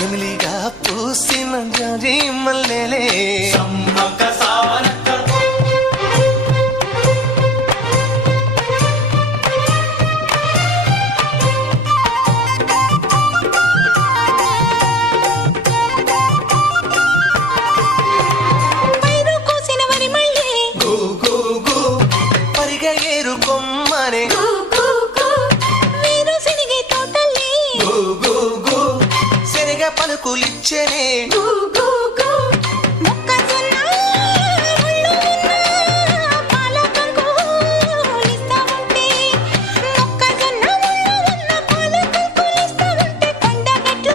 జమిలిగా పూసిన జాజి మల్లెలే సమ్మక్క సావనక్క పైరు కోసిన వరి మళ్ళీ గు గు గు పరిగె ఏరు కొమ్మనే కు కు కు వీరు సినిగే తోటల్లి గు గు గు శనగ పలుకులిచ్చనే కు కు